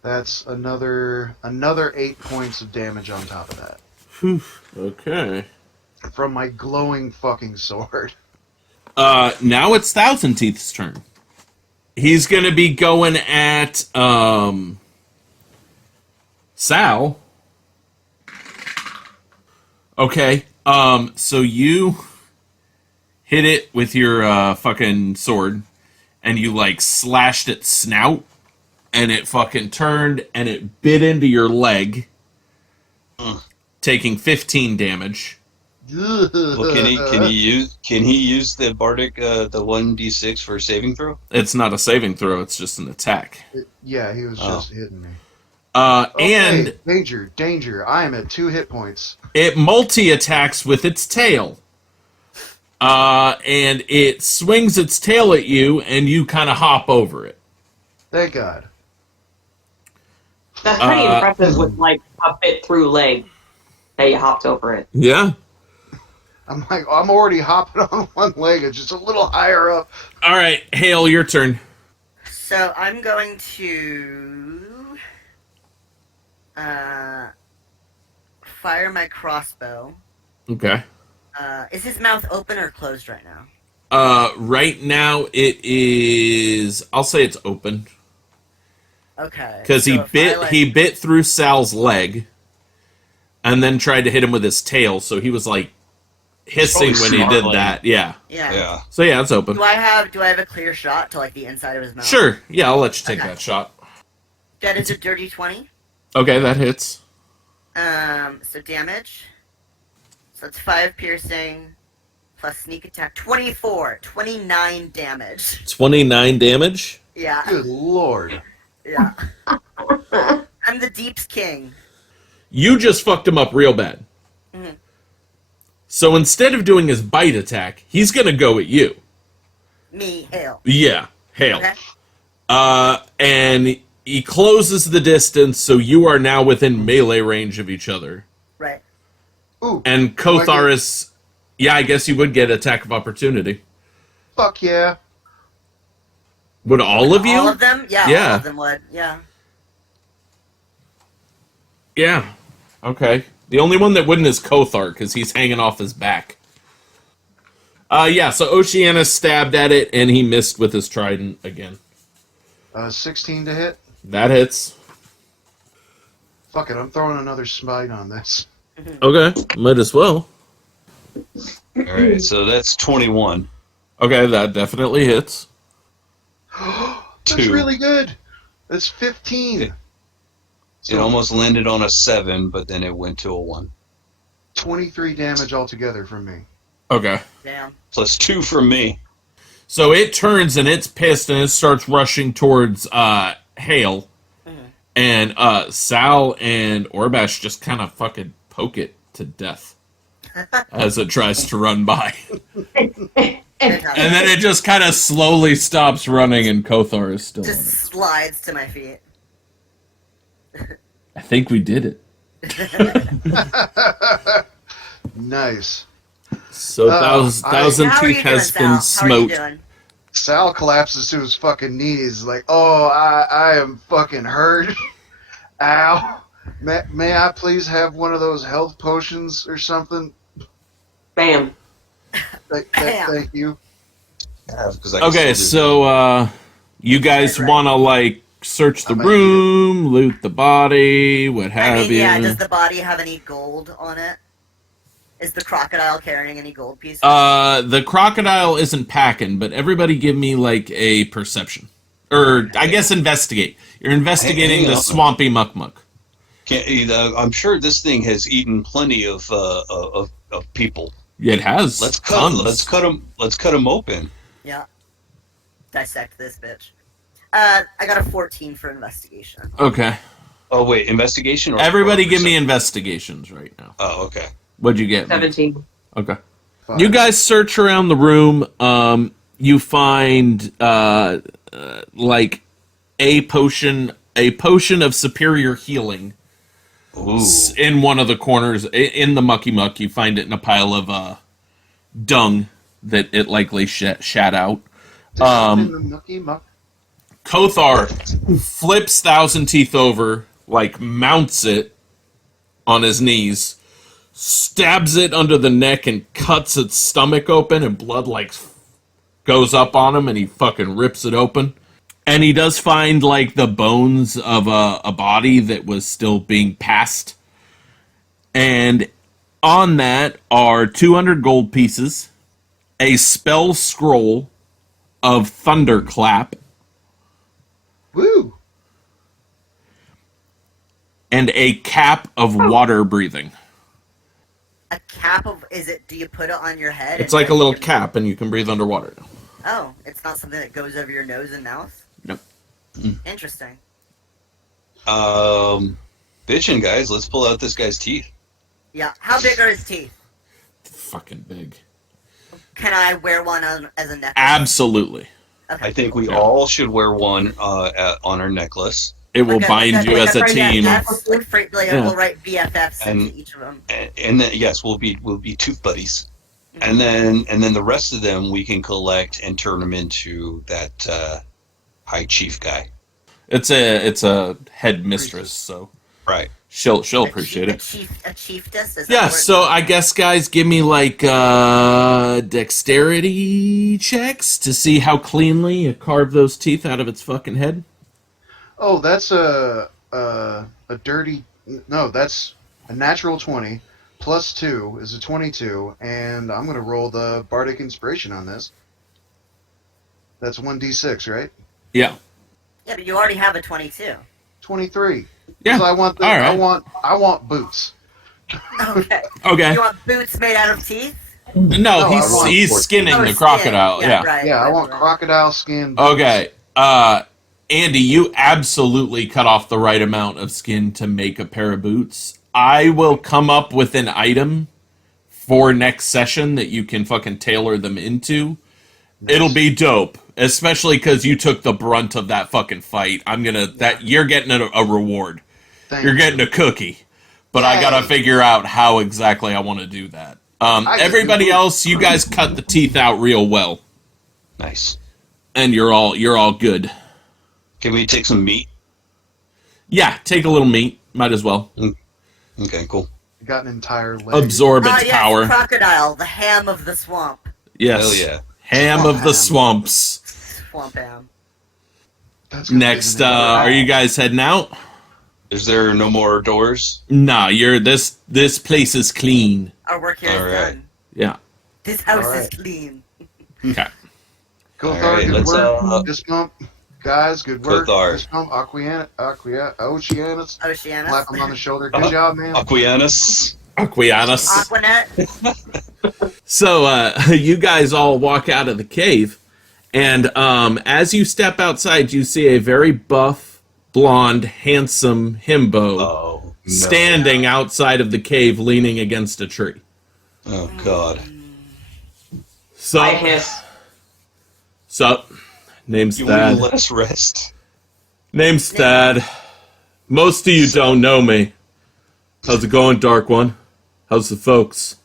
That's another 8 points of damage on top of that. Okay. From my glowing fucking sword. Now it's Thousand Teeth's turn. He's gonna be going at Sal. Okay. So you hit it with your fucking sword, and you like slashed its snout, and it fucking turned and it bit into your leg, taking 15 damage. Well, can he use the bardic the 1d6 for saving throw? It's not a saving throw; it's just an attack. Yeah, he was just hitting me. And Okay, danger! I am at 2 hit points. it multi-attacks with its tail. And it swings its tail at you, and you kind of hop over it. Thank God. That's pretty impressive with like a bit through leg that you hopped over it. Yeah. I'm already hopping on one leg. It's just a little higher up. All right, Hale, your turn. So I'm going to fire my crossbow. Okay. Is his mouth open or closed right now? Right now it is. I'll say it's open Okay. because so he bit through Sal's leg, and then tried to hit him with his tail. So he was like hissing when he did snarling. that. Yeah. Yeah. So yeah, it's open. Do I have a clear shot to like the inside of his mouth? Sure. Yeah, I'll let you take Okay. that shot. That is a dirty 20. Okay, that hits. So damage. So it's 5 piercing plus sneak attack. 29 damage. 29 damage. Yeah. Good lord. Yeah. I'm the Deep's king. You just fucked him up real bad. Mhm. So instead of doing his bite attack, he's gonna go at you. Me, Hale. Yeah, Hale. Okay. And he closes the distance, so you are now within melee range of each other. Right. Ooh. And do I Kothar get- is... Yeah, I guess you would get attack of opportunity. Fuck yeah. Would all of you? All of them? Yeah, Yeah. all of them would. Yeah. Yeah. Okay. The only one that wouldn't is Kothar, because he's hanging off his back. Yeah, so Oceana stabbed at it, and he missed with his trident again. 16 to hit. That hits. Fuck it, I'm throwing another smite on this. Okay, might as well. All right, so that's 21. Okay, that definitely hits. That's Two. really good. That's 15. It So almost landed on a 7, but then it went to a 1. 23 damage altogether from me. Okay. Damn. Plus 2 from me. So it turns and it's pissed and it starts rushing towards Hale. And Sal and Orbash just kind of fucking poke it to death as it tries to run by. And then it just kind of slowly stops running and Kothar is still on Just it. slides to my feet. I think we did it. Nice. So Thousand How are Teeth you doing, has Sal? been How are you smote. doing? Sal collapses to his fucking knees like, oh, I am fucking hurt. Ow. May I please have one of those health potions or something? Bam. Thank you. Yeah, 'cause I can Okay, still do so you guys Right. want to like search the I might need room, loot the body, what have I mean, you? yeah, does the body have any gold on it? Is the crocodile carrying any gold pieces? The crocodile isn't packing, but everybody give me like a perception. Or I guess investigate. You're investigating Hang the on. swampy muck. I'm sure this thing has eaten plenty of people. It has Let's tons. cut them open. Yeah. Dissect this bitch. I got a 14 for investigation. Okay. Oh wait, investigation. Or Everybody or give me perception? investigations right now. Oh, okay. What'd you get? 17. Okay. Fine. You guys search around the room. You find like a potion of superior healing Ooh. in one of the corners in the mucky muck. You find it in a pile of dung that it likely shat out. In the mucky muck. Kothar flips Thousand Teeth over, like mounts it on his knees, stabs it under the neck and cuts its stomach open, and blood like goes up on him, and he fucking rips it open. And he does find like the bones of a body that was still being passed, and on that are 200 gold pieces, a spell scroll of Thunderclap, Woo! and a cap of water breathing. A cap of do you put it on your head? It's and like a then little you can- cap, and you can breathe underwater. Oh, it's not something that goes over your nose and mouth? Nope. Interesting. Bitchin', guys, let's pull out this guy's teeth. Yeah. How big are his teeth? Fucking big. Can I wear one as a necklace? Absolutely. Okay. I think we Yeah. all should wear one on our necklace. It will Like bind you as a like team. BFFs, Yeah. We'll write BFFs And- into each of them. And then yes, we'll be tooth buddies. And then the rest of them we can collect and turn them into that high chief guy. It's a head mistress, so Right. she'll appreciate it. A chieftess? Is that Yeah, what- so I guess guys give me like dexterity checks to see how cleanly you carve those teeth out of its fucking head. Oh, that's a dirty. No, that's a natural 20. Plus 2 is a 22, and I'm gonna roll the bardic inspiration on this. That's 1d6, right? Yeah. Yeah, but you already have a 22. 23. Yeah. So I want All right. I want boots. Okay. Okay. You want boots made out of teeth? No, I want he's skinning Oh, the skin. crocodile. Yeah. Right, Yeah, I right, want right. crocodile skin. Boots. Okay. Andy, you absolutely cut off the right amount of skin to make a pair of boots. I will come up with an item for next session that you can fucking tailor them into. It'll be dope, especially because you took the brunt of that fucking fight. You're getting a reward. Thank You're you. getting a cookie. But I gotta Yay. figure out how exactly I want to do that. I get Everybody you. else, you guys cut the teeth out real well, Nice. and you're all good. Can we take some meat? Yeah, take a little meat. Might as well Okay, cool. Got an entire leg. absorb its Yes, power. crocodile, the ham of the swamp. Yes. Hell yeah. Ham of the swamps. Swamp ham. That's gonna be Next, the name of are it. you guys heading out? Is there no more doors? Nah, this place is clean. Our work here is All right. done. Yeah. This house All is right. clean. Okay. Kothar, All right, good let's, work. Dismount. Guys, good work. Kothar. Dismount. Oceanus. Oceanus. Slap him on the shoulder. Good job, man. Aquianus. Aquianus. Aquanet. So, you guys all walk out of the cave, and as you step outside, you see a very buff, blonde, handsome himbo Oh, no. standing outside of the cave, leaning against a tree. Oh, God. So, I hiss. name's You want Thad. to let us rest? Name's Thad. Most of you don't know me. How's it going, Dark One? How's the folks?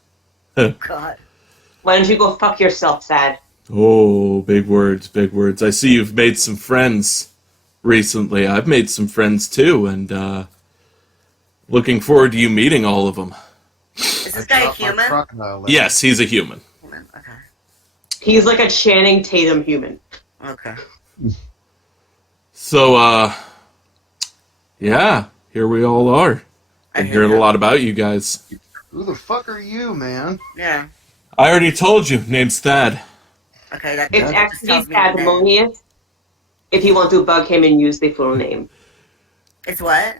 God. Why don't you go fuck yourself, Thad? Oh, big words, big words. I see you've made some friends recently. I've made some friends too, and looking forward to you meeting all of them. Is I this guy a dropped my human? crocodile leg. Yes, he's a human. Human. Okay. He's like a Channing Tatum human. Okay. So, yeah, here we all are. I Been hear hearing a that. lot about you guys. Who the fuck are you, man? Yeah. I already told you, name's Thad. Okay. That It's just actually tells me his name. Thadmonius. If you want to bug him and use the full name. It's what?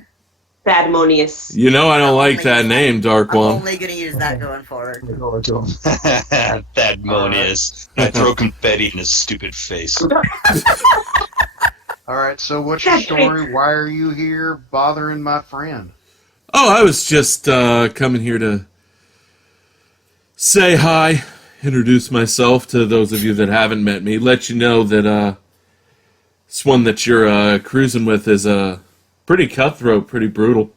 Thadmonius. You know I don't like that name, Dark I'm One. only gonna use that going forward. Thadmonius. I throw confetti in his stupid face. Alright, so what's your story? Why are you here bothering my friend? Oh, I was just coming here to say hi, introduce myself to those of you that haven't met me, let you know that this one that you're cruising with is pretty cutthroat, pretty brutal.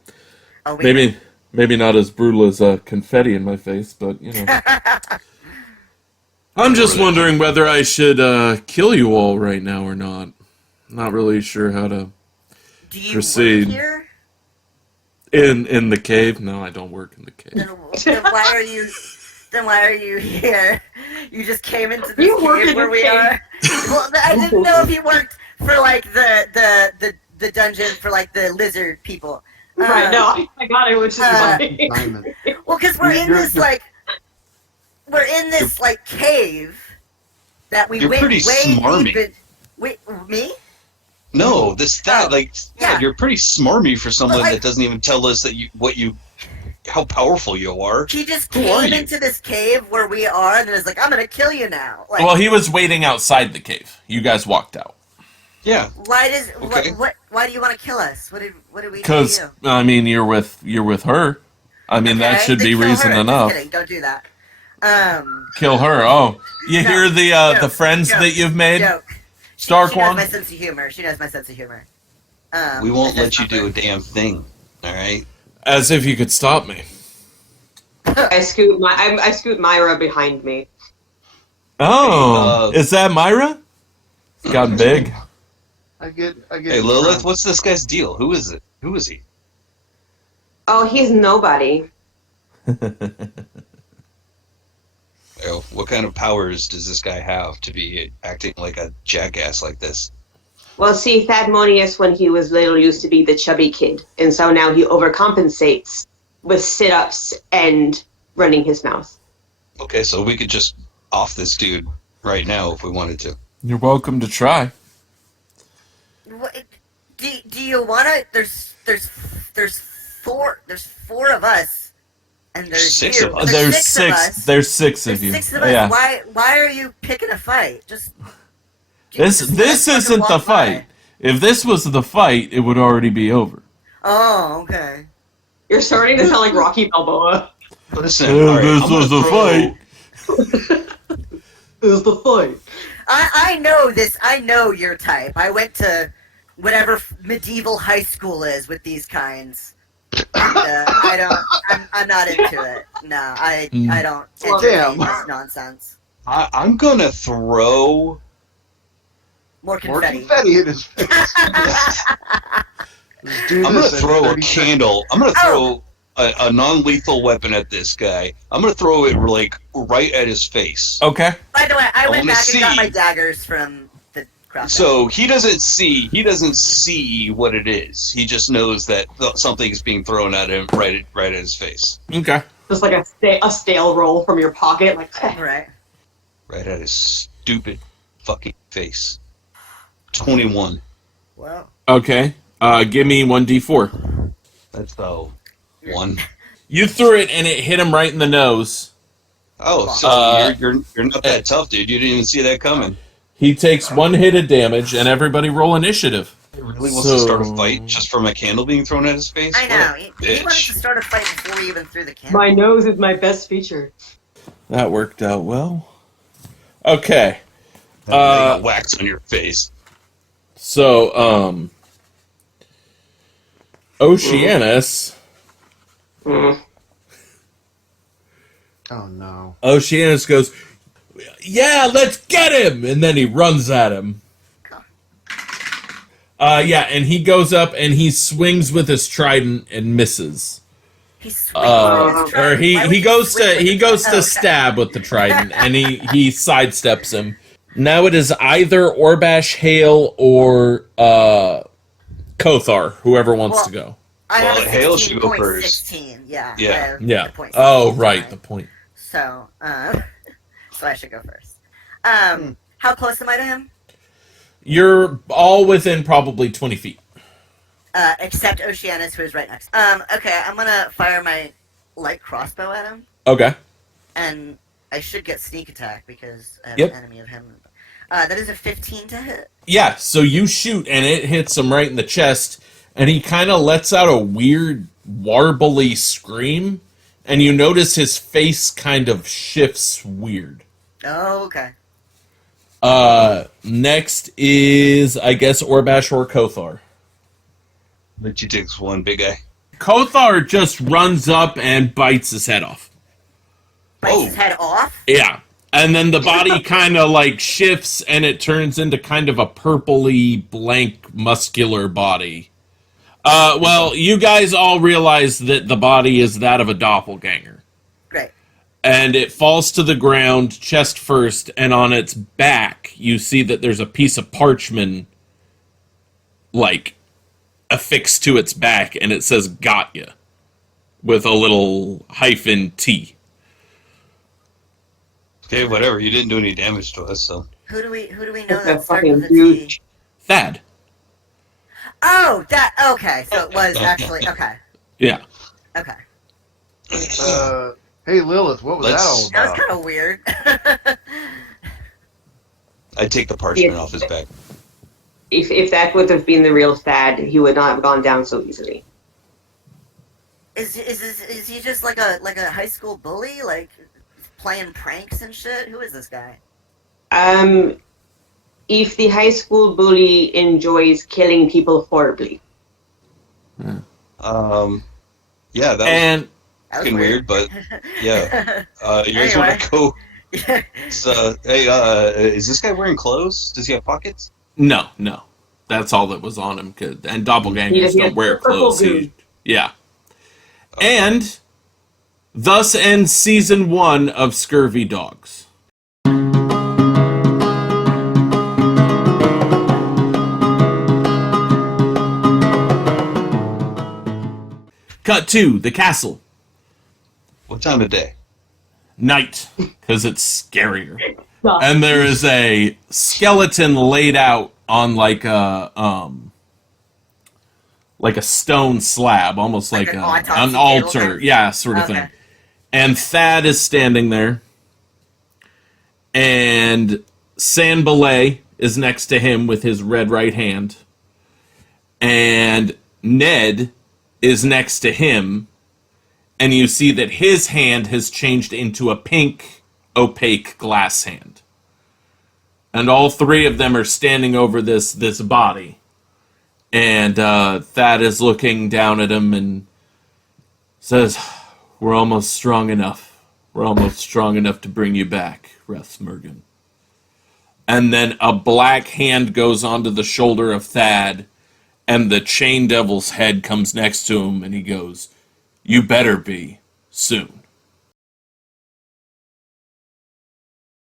Oh, wait. Maybe not as brutal as confetti in my face, but you know. I'm just wondering whether I should kill you all right now or not. Not really sure how to Do you proceed. work here? in the cave. No, I don't work in the cave. Then why are you? Then why are you here? You just came into this You work cave in where the we cave. are. Well, I didn't know if you worked for like the dungeon for like the lizard people. Right, no, I got it, which is funny. Diamond. Well, because we're in this like cave that we You're went pretty way smarmy. deep in. Wait, me? No, Oh, yeah. you're pretty smarmy for someone Well, that doesn't even tell us that how powerful you are. He just Who are came you? into this cave where we are, and then is like, "I'm gonna kill you now." Like, Well, he was waiting outside the cave. You guys walked out. Yeah. why does Okay. why do you want to kill us? What did we do to Because you? I mean, you're with her. I mean, that Okay, should then be kill reason her. enough. Just kidding, don't do that. Kill her. Oh, you No, hear the joke, friends joke, that you've made? Joke. Dark she knows One? my sense of humor. She knows my sense of humor. We won't that's let you not do a damn thing. All right. As if you could stop me. I scoot Myra behind me. Oh, Hey, is that Myra? It's gotten big. I get. Hey, Lilith, what's this guy's deal? Who is it? Who is he? Oh, he's nobody. Oh, what kind of powers does this guy have to be acting like a jackass like this? Well, see, Thadmonius, when he was little, used to be the chubby kid, and so now he overcompensates with sit-ups and running his mouth. Okay, so we could just off this dude right now if we wanted to. You're welcome to try. What, do you want to? There's four of us, and there's Six you. of us. There's six of us. There's six of There's you. 6 of us. Yeah. Why are you picking a fight? Just This just let us fucking isn't the walk by. fight. If this was the fight, it would already be over. Oh, okay. You're starting to sound like Rocky Balboa. Listen, all right, this I'm gonna was the throw- fight. Who's the fight? I know this. I know your type. I went to whatever medieval high school is with these kinds. And, I don't. I'm not into it. No, I don't. Well, entertain damn. this nonsense. I'm gonna throw. More More confetti. confetti in his face. Let's do I'm gonna this in throw a 30 seconds. candle. I'm gonna throw a non-lethal weapon at this guy. I'm gonna throw it like right at his face. Okay. By the way, I went wanna back and got see. my daggers from the crocodile. So he doesn't see what it is. He just knows that something is being thrown at him right at his face. Okay. Just like a stale roll from your pocket, like. Right. Right at his stupid fucking face. 21. Well, Okay. Give me 1d4. That's the one. You threw it and it hit him right in the nose. Oh, so you're not that tough, dude. You didn't even see that coming. He takes 1 hit of damage, and everybody roll initiative. He really wants to start a fight just from a candle being thrown at his face? I know. What a He wanted bitch. to start a fight before we even threw the camera. My nose is my best feature. That worked out well. Okay. Got wax on your face. So, Oceanus. Mm. Oh no. Oceanus goes, yeah, let's get him! And then he runs at him. Yeah, and he goes up and he swings with his trident and misses. He swings with his Or trident. Why would he goes swing with to his trident? Okay. stab with the trident and he sidesteps him. Now it is either Orbash Hale or Kothar, whoever wants to go. I have a Hale should go 16.16. Yeah. Yeah. I have Yeah. the point Oh, 16. right, the point. So, so I should go first. How close am I to him? You're all within probably 20 feet. Except Oceanus, who is right next. Okay, I'm gonna fire my light crossbow at him, Okay. and I should get sneak attack because I have Yep. an enemy of him. That is a 15 to hit. Yeah, so you shoot and it hits him right in the chest, and he kind of lets out a weird, warbly scream, and you notice his face kind of shifts weird. Oh, okay. Next is, I guess, Orbash or Kothar. But you takes one big guy. Kothar just runs up and bites his head off. Bites his head off? Yeah. And then the body kind of like shifts and it turns into kind of a purpley, blank, muscular body. Well, you guys all realize that the body is that of a doppelganger. Great. And it falls to the ground, chest first, and on its back, you see that there's a piece of parchment, like, affixed to its back, and it says, "Got ya," with a little hyphen T. Okay, whatever. You didn't do any damage to us, so. Who do we know That's that started with a fucking T? huge. Thad. Oh, okay. So it was actually okay. Yeah. Okay. Hey Lilith, what was that all That was about? kind of weird. I take the parchment off his back. If that would have been the real Thad, he would not have gone down so easily. Is he just like a high school bully, like playing pranks and shit? Who is this guy? If the high school bully enjoys killing people horribly. Yeah, that was And That was fucking weird, but yeah. You guys Anyway. want to go? Yeah. Hey, is this guy wearing clothes? Does he have pockets? no. That's all that was on him. And He doppelgangers just don't gets wear purple clothes. goo. Yeah. And thus ends season 1 of Scurvy Dogs. Cut to the castle. What time of day? Night, because it's scarier. No. And there is a skeleton laid out on like a stone slab, almost Like like, an an autopsy altar, table? yeah, sort of Okay. thing. And Thad is standing there, and Sanbalay is next to him with his red right hand, and Ned is next to him, and you see that his hand has changed into a pink, opaque glass hand. And all three of them are standing over this body. And Thad is looking down at him and says, "We're almost strong enough. We're almost strong enough to bring you back, Rathsmergen." And then a black hand goes onto the shoulder of Thad, and the Chain Devil's head comes next to him, and he goes, You better be soon.